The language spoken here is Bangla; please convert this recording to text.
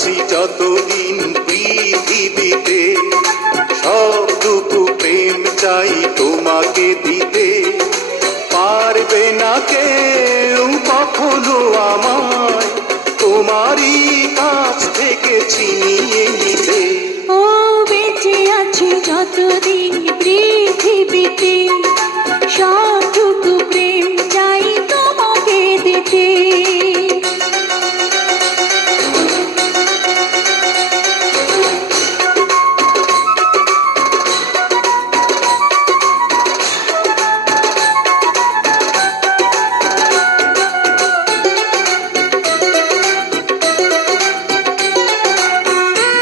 আছি যতদিন পৃথিবীতে, সবটুকু প্রেম চাই তোমাকে দিতে। পারবে না কেউ কখনো আমায় তোমারই